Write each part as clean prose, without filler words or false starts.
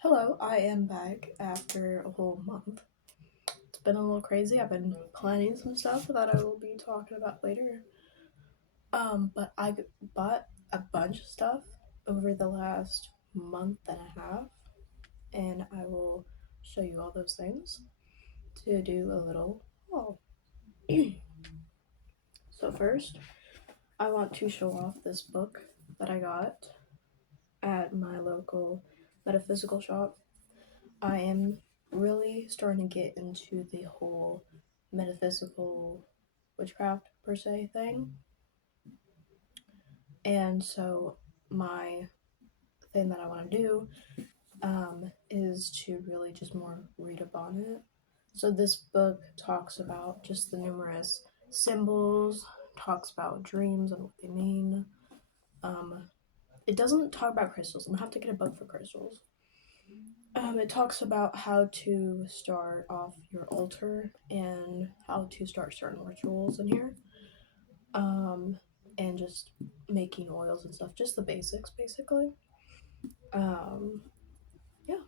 Hello, I am back after a whole month. It's been a little crazy. I've been planning some stuff that I will be talking about later. But I bought a bunch of stuff over the last month and a half, and I will show you all those things to do a little haul. So first, I want to show off this book that I got at my local metaphysical shop. I am really starting to get into the whole metaphysical witchcraft per se thing. And so my thing that I want to do is to really just more read up on it. So this book talks about just the numerous symbols, talks about dreams and what they mean. It doesn't talk about crystals. I'm gonna have to get a book for crystals. It talks about how to start off your altar and how to start certain rituals in here. And just making oils and stuff, just the basics basically. Yeah.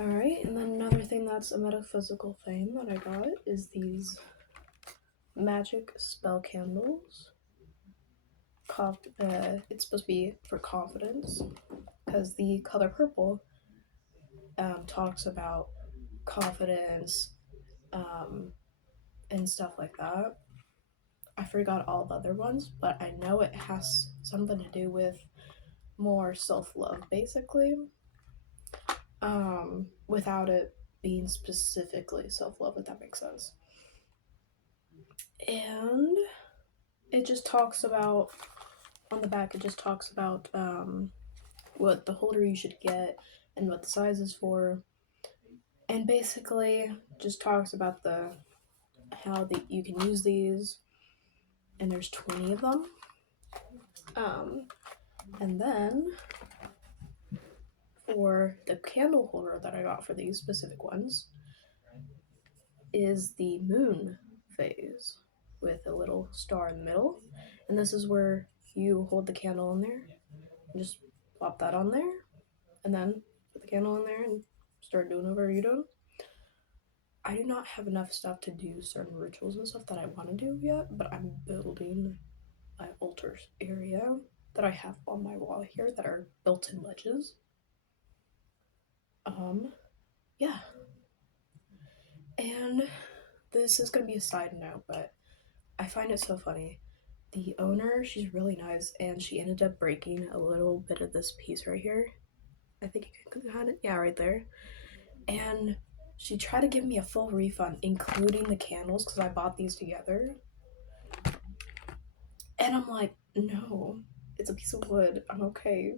Alright, and then another thing that's a metaphysical thing that I got is these magic spell candles. It's supposed to be for confidence because the color purple talks about confidence and stuff like that. I forgot all the other ones, but I know it has something to do with more self-love, basically. Without it being specifically self-love, if that makes sense. And it just talks about, on the back, it just talks about what the holder you should get and what the size is for. And basically just talks about how you can use these, and there's 20 of them. And then for the candle holder that I got for these specific ones is the moon phase with a little star in the middle. And this is where you hold the candle in there and just plop that on there and then put the candle in there and start doing whatever you're doing. I do not have enough stuff to do certain rituals and stuff that I want to do yet, but I'm building my altar area that I have on my wall here that are built-in ledges. Yeah. And this is gonna be a side note, but I find it so funny. The owner, she's really nice, and she ended up breaking a little bit of this piece right here. I think you can kind of, yeah, right there. And she tried to give me a full refund, including the candles, because I bought these together. And I'm like, no, it's a piece of wood. I'm okay.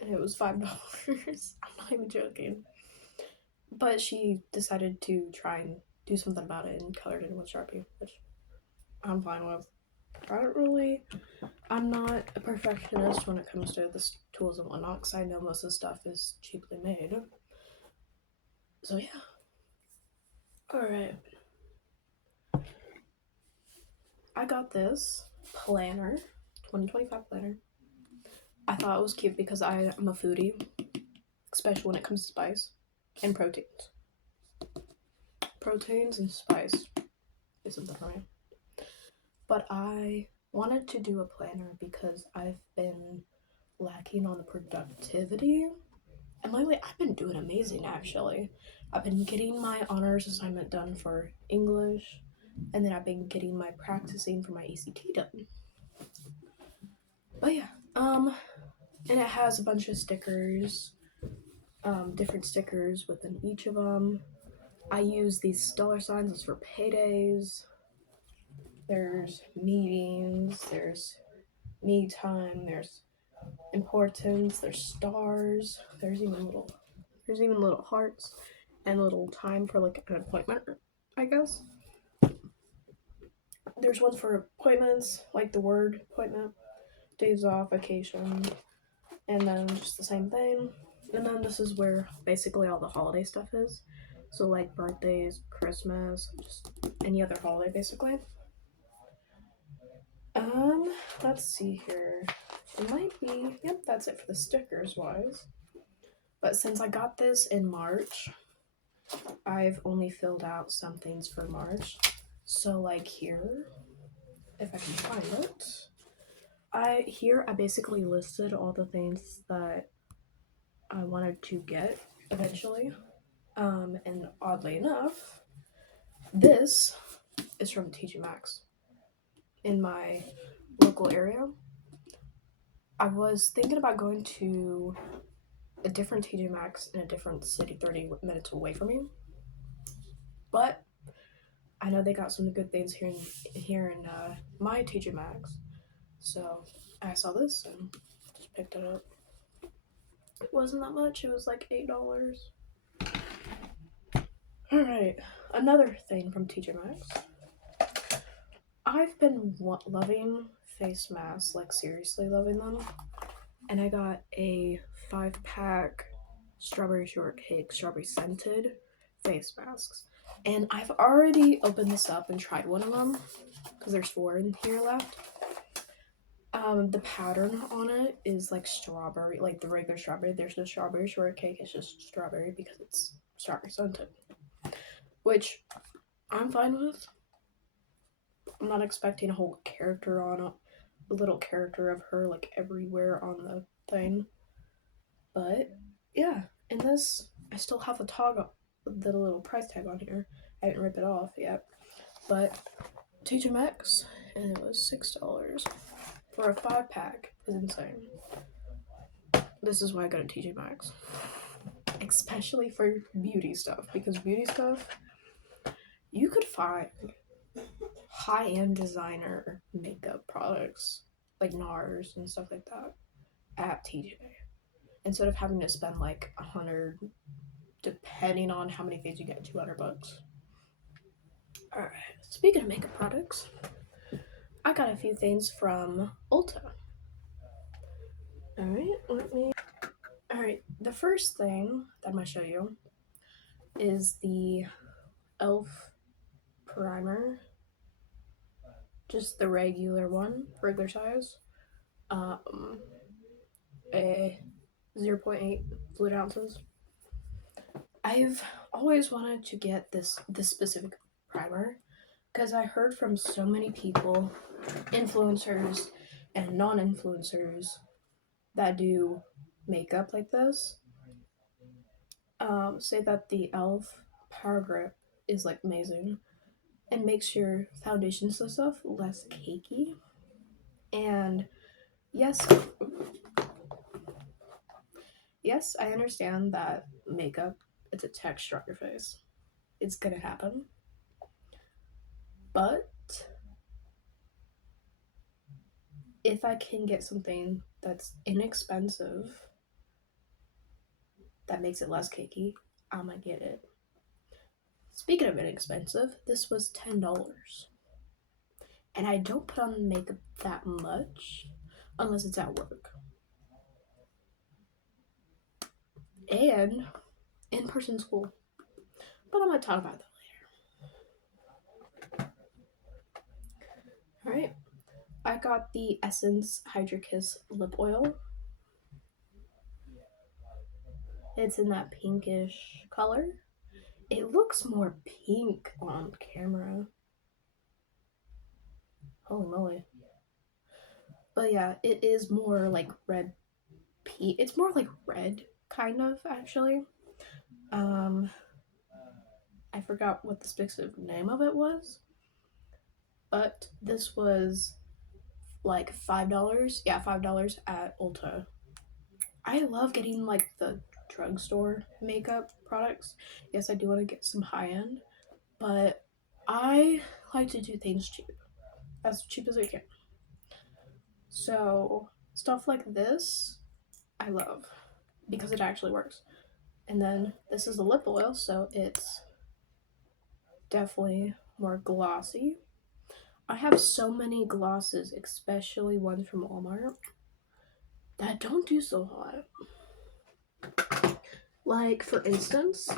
And it was $5. I'm not even joking. But she decided to try and do something about it and colored it in with Sharpie, which I'm fine with. I'm not a perfectionist when it comes to the tools and whatnot, because I know most of the stuff is cheaply made. So yeah. Alright. I got this planner, 2025 planner. I thought it was cute because I'm a foodie, especially when it comes to spice and proteins. Proteins and spice is something for me. But I wanted to do a planner because I've been lacking on the productivity. And lately, I've been doing amazing, actually. I've been getting my honors assignment done for English, and then I've been getting my practicing for my ACT done. But yeah, and it has a bunch of stickers, different stickers within each of them. I use these dollar signs as for paydays. There's meetings, there's me time, there's importance, there's stars, there's even little hearts and little time for like an appointment, I guess. There's one for appointments, like the word appointment, days off, vacation, and then just the same thing. And then this is where basically all the holiday stuff is. So like birthdays, Christmas, just any other holiday basically. Let's see here. It might be, yep, that's it for the stickers wise. But since I got this in March, I've only filled out some things for March. So like here, if I can find it, I basically listed all the things that I wanted to get eventually. And oddly enough, this is from TJ Maxx in my local area. I was thinking about going to a different TJ Maxx in a different city 30 minutes away from me, but I know they got some good things here in my TJ Maxx, so I saw this and just picked it up. It wasn't that much. It was like $8. All right, another thing from TJ Maxx. I've been loving face masks, like seriously loving them, and I got a 5-pack strawberry shortcake, strawberry scented face masks. And I've already opened this up and tried one of them because there's 4 in here left. The pattern on it is like strawberry, like the regular strawberry. There's no strawberry shortcake, it's just strawberry because it's strawberry scented, which I'm fine with. I'm not expecting a whole character on it, a little character of her like everywhere on the thing. But yeah, and this, I still have the little price tag on here. I didn't rip it off yet. But TJ Maxx, and it was $6 for a 5-pack. Is insane. This is why I go to TJ Maxx, especially for beauty stuff, because beauty stuff, you could find high-end designer makeup products like NARS and stuff like that at TJ, instead of having to spend like $100, depending on how many things you get, $200. All right, speaking of makeup products, I got a few things from Ulta. All right, the first thing that I'm gonna show you is the e.l.f. primer, just the regular one, regular size, a 0.8 fluid ounces. I've always wanted to get this specific primer because I heard from so many people, influencers and non-influencers, that do makeup like this, say that the e.l.f. Power Grip is like amazing and makes your foundations and stuff less cakey. And yes, I understand that makeup, it's a texture on your face. It's gonna happen. But if I can get something that's inexpensive that makes it less cakey, I'm gonna get it. Speaking of inexpensive, this was $10. And I don't put on makeup that much unless it's at work. And in-person school. But I'm gonna talk about that later. Alright. I got the Essence Hydra Kiss lip oil. It's in that pinkish color. It looks more pink on camera. Holy moly. But yeah, it is more like red pink. It's more like red, kind of, actually. I forgot what the specific name of it was. But this was like $5. Yeah, $5 at Ulta. I love getting like the drugstore makeup products. Yes, I do want to get some high-end, but I like to do things cheap. As cheap as I can. So stuff like this, I love because it actually works. And then this is the lip oil, so it's definitely more glossy. I have so many glosses, especially ones from Walmart, that don't do so hot. Like, for instance,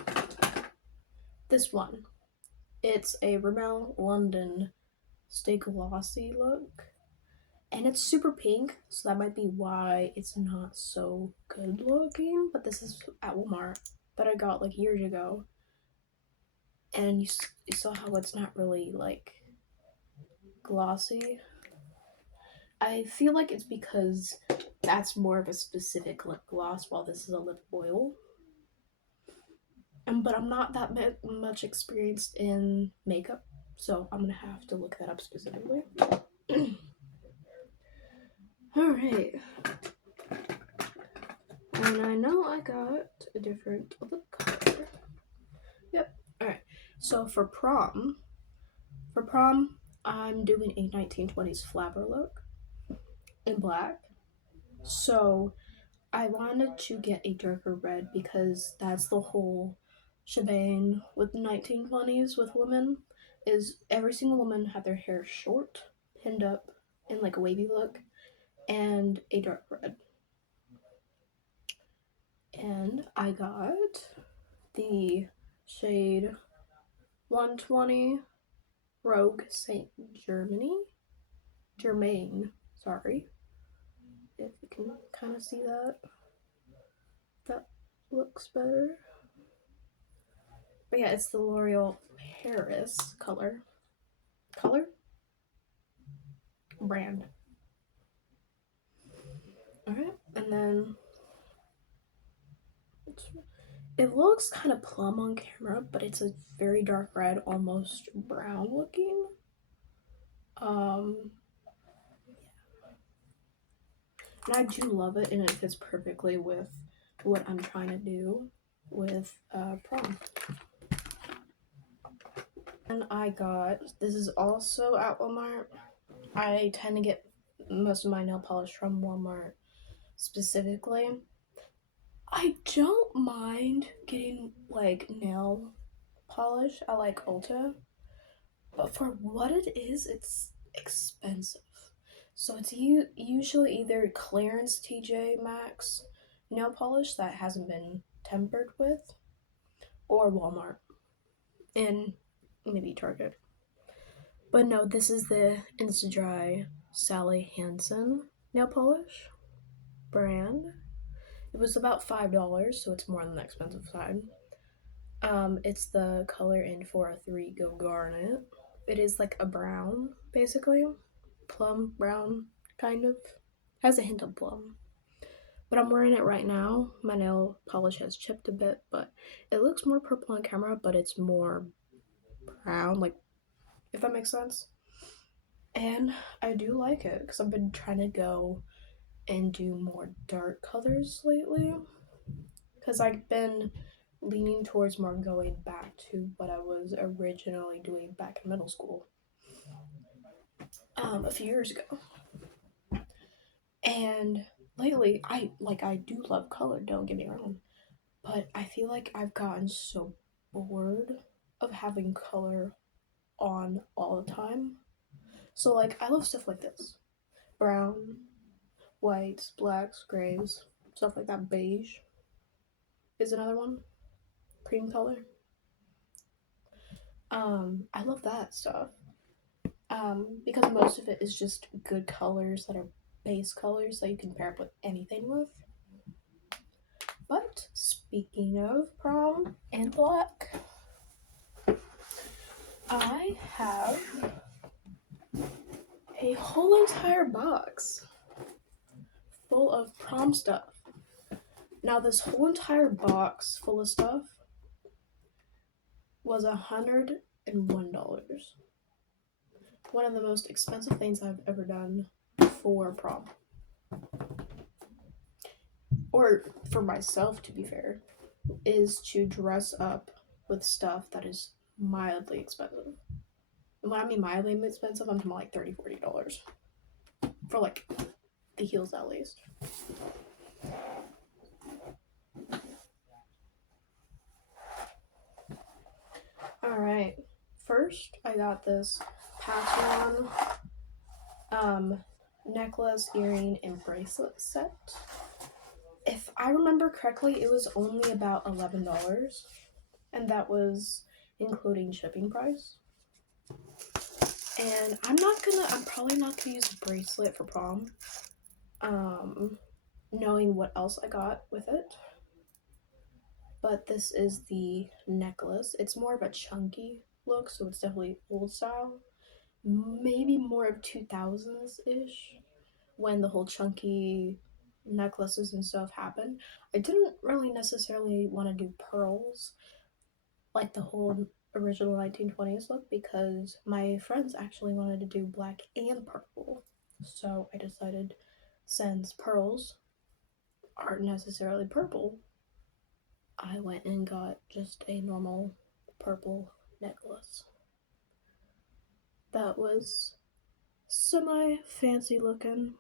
this one. It's a Rimmel London Stay Glossy look. And it's super pink, so that might be why it's not so good looking. But this is at Walmart that I got like years ago. And you saw how it's not really like glossy. I feel like it's because that's more of a specific lip gloss, while this is a lip oil. But I'm not that much experienced in makeup, so I'm gonna have to look that up specifically. Alright. And I know I got a different lip color. Yep. Alright. So for prom, I'm doing a 1920s flapper look in black. So I wanted to get a darker red because that's the whole shebang with the 1920s with women, is every single woman had their hair short, pinned up in like a wavy look, and a dark red. And I got the shade 120 Rogue Saint Germain, sorry. If you can kind of see that. That looks better. But yeah, it's the L'Oreal Paris color brand. Alright, and then it looks kind of plum on camera, but it's a very dark red, almost brown looking. And I do love it, and it fits perfectly with what I'm trying to do with prom. And I got, this is also at Walmart. I tend to get most of my nail polish from Walmart specifically. I don't mind getting like nail polish at like Ulta, but for what it is, it's expensive. So it's usually either clearance TJ Maxx nail polish that hasn't been tempered with, or Walmart, and maybe Target. But no, this is the Insta-Dri Sally Hansen nail polish brand. It was about $5, so it's more on the expensive side. It's the color in 403 Go Garnet. It is like a brown, basically. Plum brown, kind of. Has a hint of plum. But I'm wearing it right now. My nail polish has chipped a bit, but it looks more purple on camera, but it's more brown, like, if that makes sense. And I do like it, because I've been trying to go and do more dark colors lately. Because I've been leaning towards more going back to what I was originally doing back in middle school a few years ago. And lately, I do love color, don't get me wrong, but I feel like I've gotten so bored of having color on all the time. So like, I love stuff like this: brown, whites, blacks, grays, stuff like that. Beige is another one. Cream color. I love that stuff. Because most of it is just good colors that are base colors that you can pair up with anything with. But speaking of prom and black, I have a whole entire box full of prom stuff. Now, this whole entire box full of stuff was $101. One of the most expensive things I've ever done for prom. Or for myself, to be fair, is to dress up with stuff that is mildly expensive. And when I mean mildly expensive, I'm talking like $30, $40. For like the heels at least. Alright. First, I got this pattern necklace, earring, and bracelet set. If I remember correctly, it was only about $11, and that was including shipping price. And I'm probably not gonna use a bracelet for prom. Knowing what else I got with it. But this is the necklace. It's more of a chunky look, so it's definitely old style. Maybe more of 2000s ish when the whole chunky necklaces and stuff happened. I didn't really necessarily want to do pearls like the whole original 1920s look because my friends actually wanted to do black and purple. So I decided since pearls aren't necessarily purple, I went and got just a normal purple necklace. That was semi fancy looking.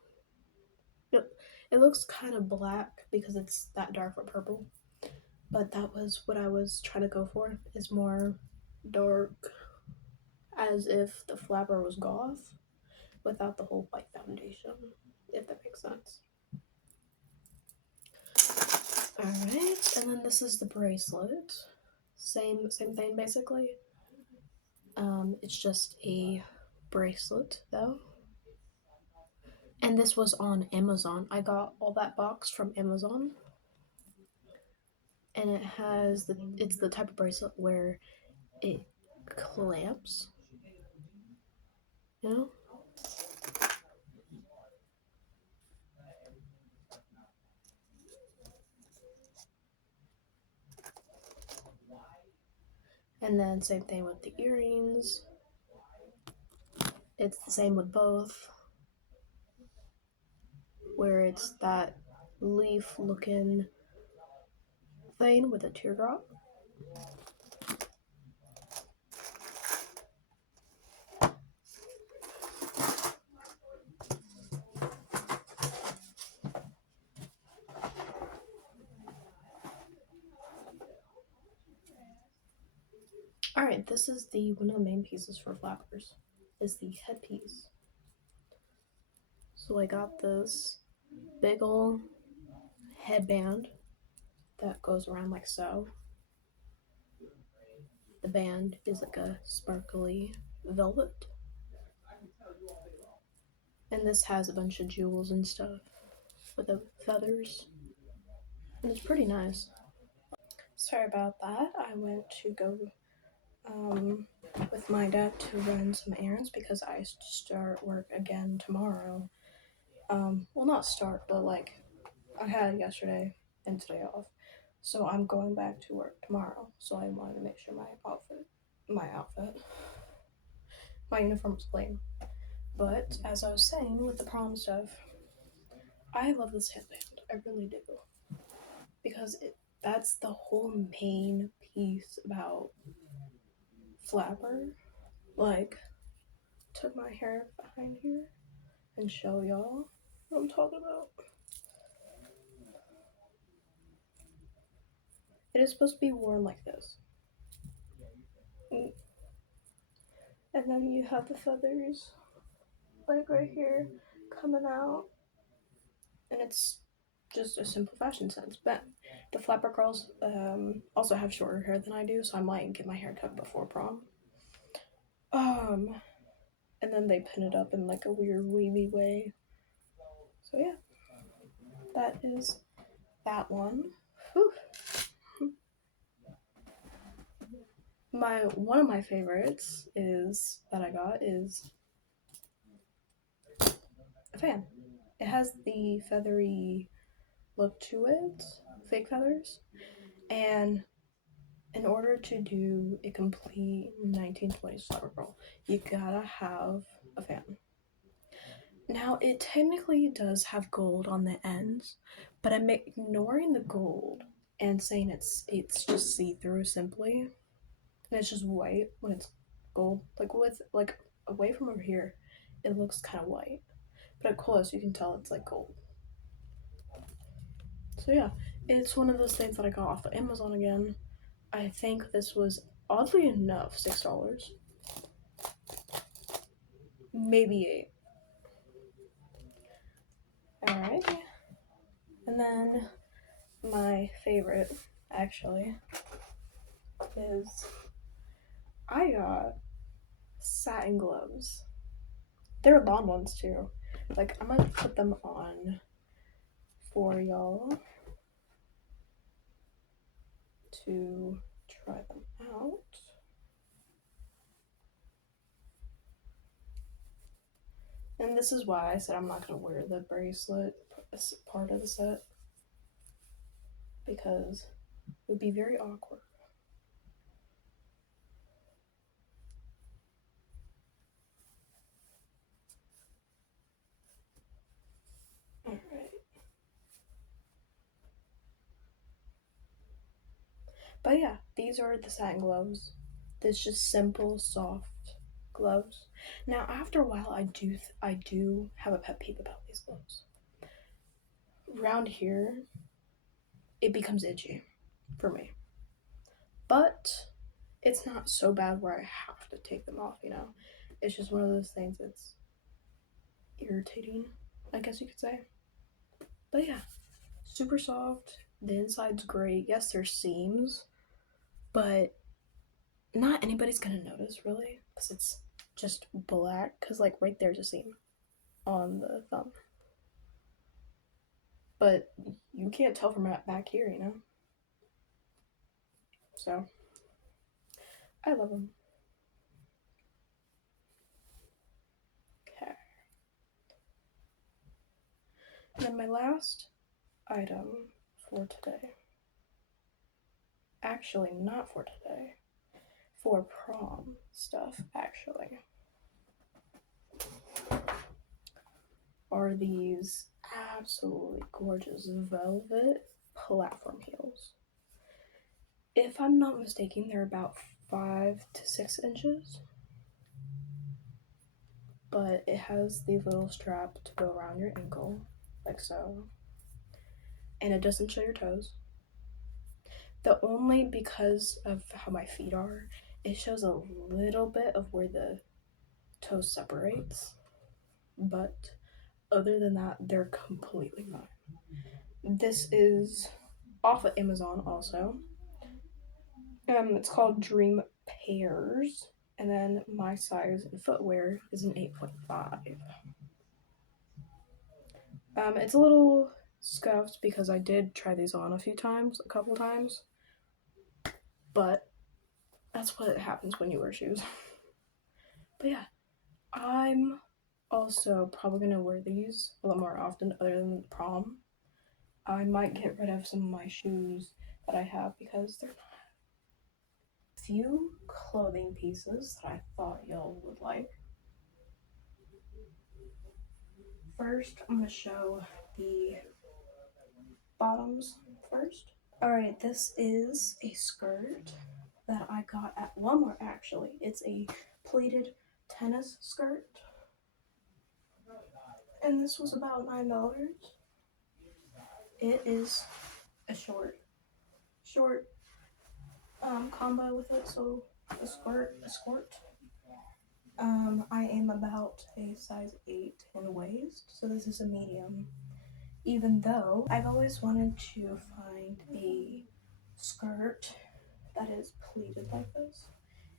It looks kind of black because it's that dark for purple, but that was what I was trying to go for, is more dark, as if the flapper was goth without the whole white foundation, if that makes sense. Alright, and then this is the bracelet. Same thing basically. It's just a bracelet though. And this was on Amazon. I got all that box from Amazon. And it's the type of bracelet where it clamps. You know? And then same thing with the earrings. It's the same with both. Where it's that leaf looking thing with a teardrop. Alright, this is one of the main pieces for flappers, is the headpiece. So I got this big ol' headband that goes around like so. The band is like a sparkly velvet. And this has a bunch of jewels and stuff with the feathers. And it's pretty nice. Sorry about that. I went to go with my dad to run some errands because I start work again tomorrow. Well, not start, but like I had yesterday and today off. So I'm going back to work tomorrow. So I wanted to make sure my uniform was clean. But as I was saying with the prom stuff, I love this headband. I really do. Because that's the whole main piece about flapper. Like, tuck my hair behind here and show y'all what I'm talking about. It is supposed to be worn like this. And then you have the feathers, like right here, coming out. And it's just a simple fashion sense. But the flapper girls also have shorter hair than I do, so I might get my hair cut before prom. And then they pin it up in like a weird wavy way. So yeah, that is that one. Whew. One of my favorites is that I got is a fan. It has the feathery look to it, fake feathers, and in order to do a complete 1920s flower girl, you gotta have a fan. Now, it technically does have gold on the ends, but I'm ignoring the gold and saying it's just see-through simply, and it's just white when it's gold. Like away from over here, it looks kind of white, but up close you can tell it's like gold. So yeah, it's one of those things that I got off of Amazon again. I think this was oddly enough $6, maybe $8. All right, and then my favorite actually is I got satin gloves. They're long ones too. Like, I'm gonna put them on for y'all to try them out. And this is why I said I'm not gonna wear the bracelet part of the set, because it would be very awkward. Alright. But yeah, these are the satin gloves. This just simple, soft gloves. Now, after a while, I do have a pet peeve about these gloves. Around here, it becomes itchy for me. But it's not so bad where I have to take them off, you know? It's just one of those things that's irritating, I guess you could say. But yeah, super soft. The inside's great. Yes, there's seams, but not anybody's gonna notice really, because it's just black. Because, like, right there's a seam on the thumb. But you can't tell from back here, you know? So, I love them. Okay. And then my last item for today, actually not for today, for prom stuff actually, are these absolutely gorgeous velvet platform heels. If I'm not mistaken, they're about 5 to 6 inches, but it has the little strap to go around your ankle, like so, and it doesn't show your toes. The only, because of how my feet are, it shows a little bit of where the toe separates, but other than that, they're completely fine. This is off of Amazon also. It's called Dream Pairs, and then my size in footwear is an 8.5. It's a little scuffed because I did try these on a couple times, but that's what happens when you wear shoes. But yeah, I'm also probably gonna wear these a lot more often other than prom. I might get rid of some of my shoes that I have because they're not. Few clothing pieces that I thought y'all would like. First, I'm gonna show the bottoms first. Alright, this is a skirt that I got at Walmart actually. It's a pleated tennis skirt. And this was about $9. It is a short combo with it, so a skirt. I am about a size 8 in waist, so this is a medium. Even though I've always wanted to find a skirt that is pleated like this,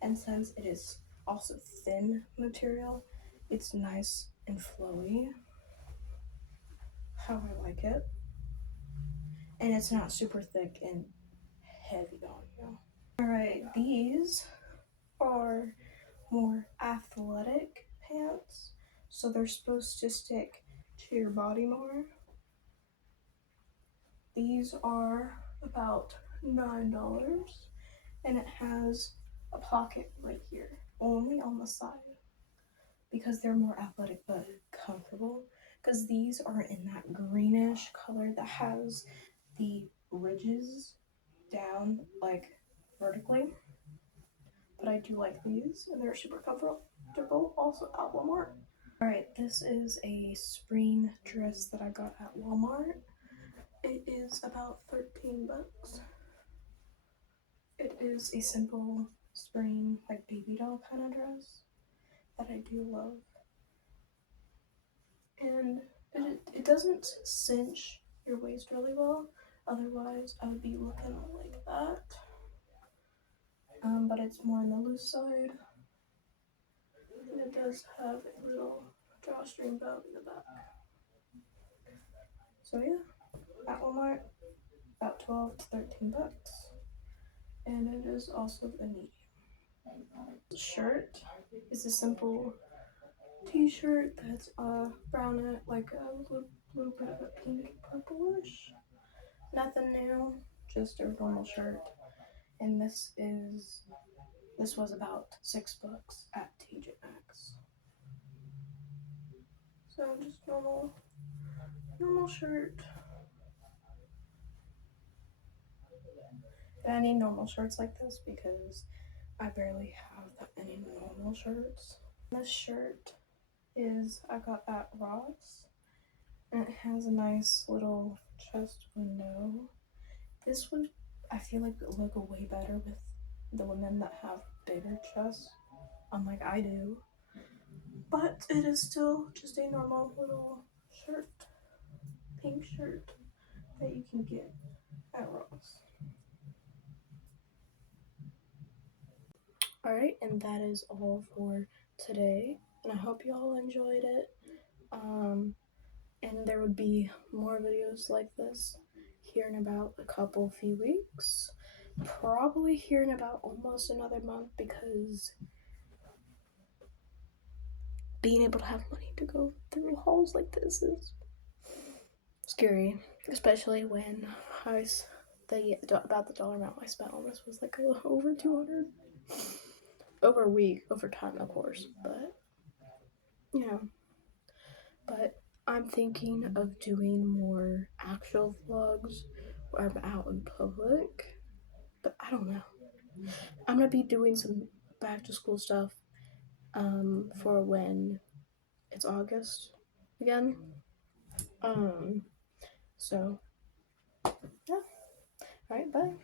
and since it is also thin material, it's nice and flowy, how I like it, and it's not super thick and heavy on you. Alright, these are more athletic pants, so they're supposed to stick to your body more. These are about $9, and it has a pocket right here, only on the side, because they're more athletic but comfortable, because these are in that greenish color that has the ridges down like vertically. But I do like these, and they're super comfortable, also at Walmart. Alright, this is a spring dress that I got at Walmart. It is about 13 bucks. It is a simple spring, like baby doll kind of dress that I do love. And it doesn't cinch your waist really well, otherwise I would be looking like that. But it's more on the loose side. And it does have a little drawstring belt in the back. So yeah, at Walmart, about 12 to 13 bucks. And it is also the medium. The shirt is a simple t-shirt that's brown, like a little bit of a pink purplish. Nothing new, just a normal shirt. And this was about $6 at TJ Maxx. So just normal shirt. And I need normal shirts like this because I barely have that many normal shirts. This shirt I got at Ross, and it has a nice little chest window. This would, I feel like, look way better with the women that have bigger chests, unlike I do. But it is still just a normal little shirt, pink shirt that you can get at Ross. Alright, and that is all for today, and I hope you all enjoyed it. And there would be more videos like this here in about a few weeks. Probably here in about almost another month, because being able to have money to go through hauls like this is scary, especially when about the dollar amount I spent on this was like over 200 over a week, over time, of course, but yeah. But I'm thinking of doing more actual vlogs where I'm out in public, but I don't know. I'm gonna be doing some back to school stuff for when it's August again. So yeah. Alright, bye.